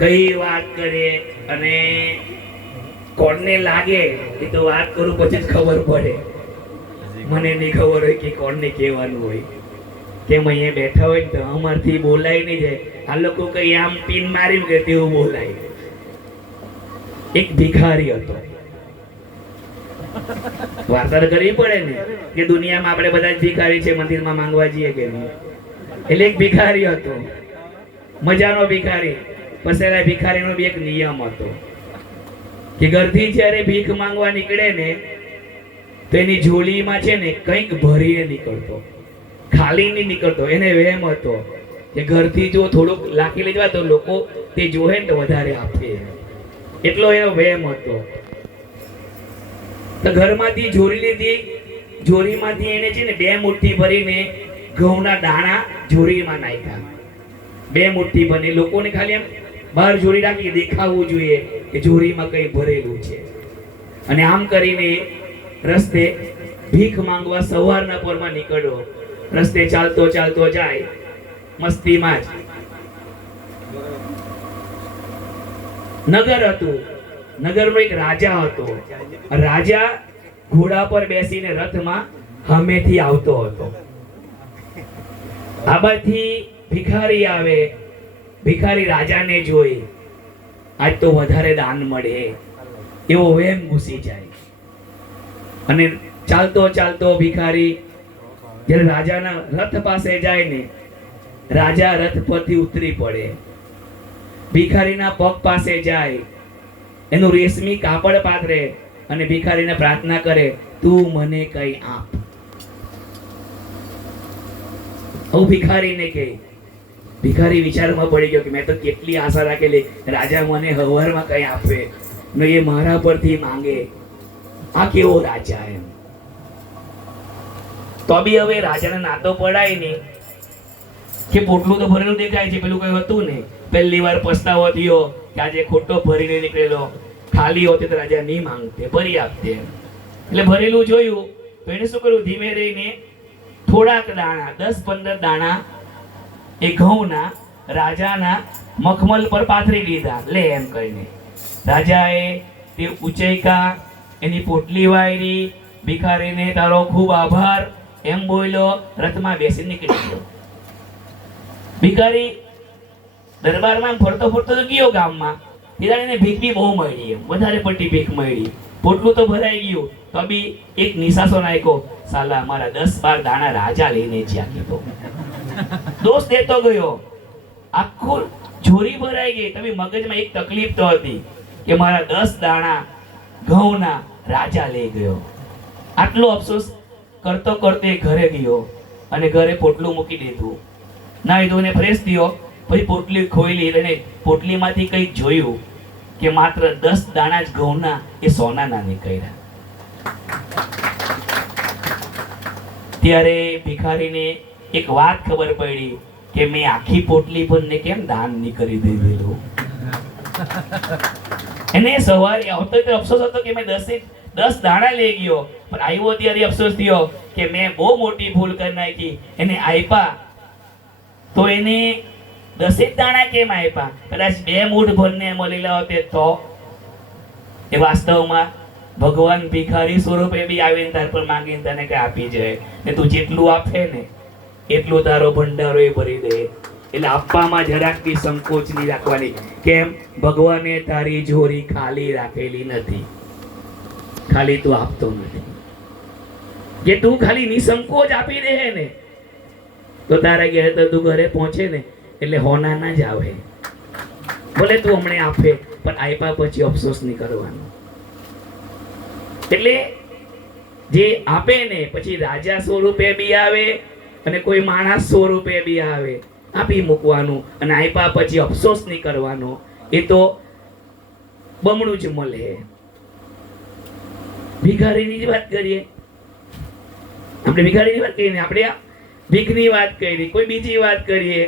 કઈ વાત કરે અને કોણને લાગે એ તો વાત કરું પછી જ ખબર પડે. મને નહીં ખબર હોય કે કોણને કહેવાનું હોય. કેમ અહીંયા બેઠા હોય તો અમારથી બોલાય નહીં જાય. આ લોકો કઈ આમ પીન મારી કે તેવું બોલાય. એક ભિખારી હતો. વાર્તા કરવી પડે ને કે દુનિયામાં આપણે બધા જ ભિખારી છે, મંદિરમાં માંગવા જઈએ કે નહીં. એટલે એક ભિખારી હતો, મજાનો ભિખારી. પસેલા ભિખારીનો બી એક નિયમ હતો કે ઘરથી જ્યારે ભીખ માંગવા નીકળે ને તો એની ઝોલીમાં છે ને કંઈક ભરીને નીકળતો, ખાલી નહીં નીકળતો. એને વહેમ હતો કે ઘરથી જો થોડુંક લાખી લઈ જવા તો લોકો તે જોહે ને તો વધારે આપે, એટલો એનો વહેમ હતો. તો ઘરમાંથી જોરી લીધી, જોરીમાંથી એને છે ને 2 મુઠ્ઠી ભરીને ઘઉંના દાણા જોરીમાં નાખ્યા. 2 મુઠ્ઠી ભરી લોકોને ખાલી એમ બહાર જોરી રાખી દેખાવું જોઈએ કે જોરીમાં કઈ ભરેલું છે. અને આમ કરીને રસ્તે ભીખ માંગવા સવારના પોરમાં નીકળ્યો. રસ્તે ચાલતો ચાલતો જાય, મસ્તીમાં જ નગર હતું. નગરમાં એક રાજા હતો. રાજા ઘોડા પર બેસીને રથમાં સામેથી આવતો હતો. આ બાજુથી ભિખારી આવે. ભિખારી રાજાને જોઈ આજ તો વધારે દાન મળે એવો વહેમ ઘૂસી જાય. અને ચાલતો ચાલતો ભિખારી જ્યારે રાજાના રથ પાસે જાય ને, રાજા રથ પરથી ઉતરી પડે. ભિખારીના પગ પાસે જાય, એનું રેશમી કાપડ પાથરે અને ભિખારીને પ્રાર્થના કરે, તું મને કઈ આપ. હું ભિખારીને કહે. ભિખારી વિચારમાં પડી ગયો કે મેં તો કેટલી આશા રાખેલી રાજા મને હવારમાં કઈ આપે ને એ મારા પરથી માંગે. આ કેવો રાજા એમ. તો બી હવે રાજાને નાતો પડાય ને કે પોટલું તો ભરેલું દેખાય છે, પેલું કઈ હતું ને. પહેલી વાર પસ્તાવો થયો કે આજે ખોટો ભરીને નીકળેલો, ખાલી હોતે તો રાજા નહીં માંગતે, ભરી આપતે. એટલે ભરેલું જોયું તો એને શું કર્યું, ધીમે રહીને થોડાક દાણા 10-15 દાણા એ ઘઉંના રાજાના મખમલ પર પાથરી લીધા. લે એમ કરીને રાજાએ તે ઉચૈકા, એની પોટલી વાયરી, ભિખારીને તારો ખૂબ આભાર એમ બોલ્યો, રથમાં બેસી નીકળી ગયો. ભિખારી દરબારમાં ફરતો ફરતો તો ગયો ગામમાં. એને ભીખ બી બહુ મળી, વધારે પડતી ભીખ મળી. પોટલું તો ભરાઈ ગયું તો બી એક નિશાસો નાખ્યો, સાલા મારા 10-12 દાણા રાજા લઈને જ્યાં કીધો. દોષ દેતો ગયો, આખું જોરી ભરાઈ ગઈ. તમે મગજમાં એક તકલીફ તો હતી કે મારા 10 દાણા ઘઉંના રાજા લઈ ગયો. આટલો અફસોસ કરતો કરતો ઘરે ગયો અને ઘરે પોટલું મૂકી દીધું. નાઈ ધોઈને ફ્રેશ થયો, પછી પોટલી ખોલી અને પોટલીમાંથી કંઈક જોયું કે માત્ર 10 દાણા જ ઘઉંના એ સોનાના નીકળ્યા. ત્યારે ભિખારીને એક વાત ખબર પડી કે મેં આખી પોટલી પર ને કેમ દાન નહીં કરી દીધેલું. એને સવારે આવતો તો અફસોસ હતો કે મેં 10 દાણા લઈ ગયો, પણ આવ્યો ત્યારે અફસોસ થયો કે મેં બહુ મોટી ભૂલ કરી નાખી. એને આપ્યા તો એને 10 દાણા કેમ આપ્યા? કદાચ 2 મૂઠ ભરને મળેલા હોતે તો. એ વાસ્તવમાં ભગવાન ભિખારી સ્વરૂપે બી આવીને તાર પર માંગીને તને કઈ આપી જાય ને તું જેટલું આપે ને એટલું તારો ભંડારો એ ભરી દે. એટલે આપવામાં જરાક બી સંકોચ નહીં રાખવાની. કેમ? ભગવાને તારી જોરી ખાલી રાખેલી નથી, ખાલી તું આપતો નથી. જે તું ખાલી નિસંકોચ આપી દે ને તો તારા ઘરે તો તું ઘરે પહોંચે ને એટલે હોના ના જ આવે. ભલે તું હમણે આપે પણ આપ્યા પછી અફસોસ નહીં કરવાનો. એટલે જે આપે ને પછી રાજા સ્વરૂપે બી આવે અને કોઈ માણસ સ્વરૂપે બી આવે, આપી મૂકવાનું અને આપ્યા પછી અફસોસ નહીં કરવાનો. એ તો બમણું જ મળે. ભિખારીની જ વાત કરીએ, આપણે ભિખારીની વાત કરીએ, આપણે ભીખની વાત કરી, કોઈ બીજી વાત કરીએ.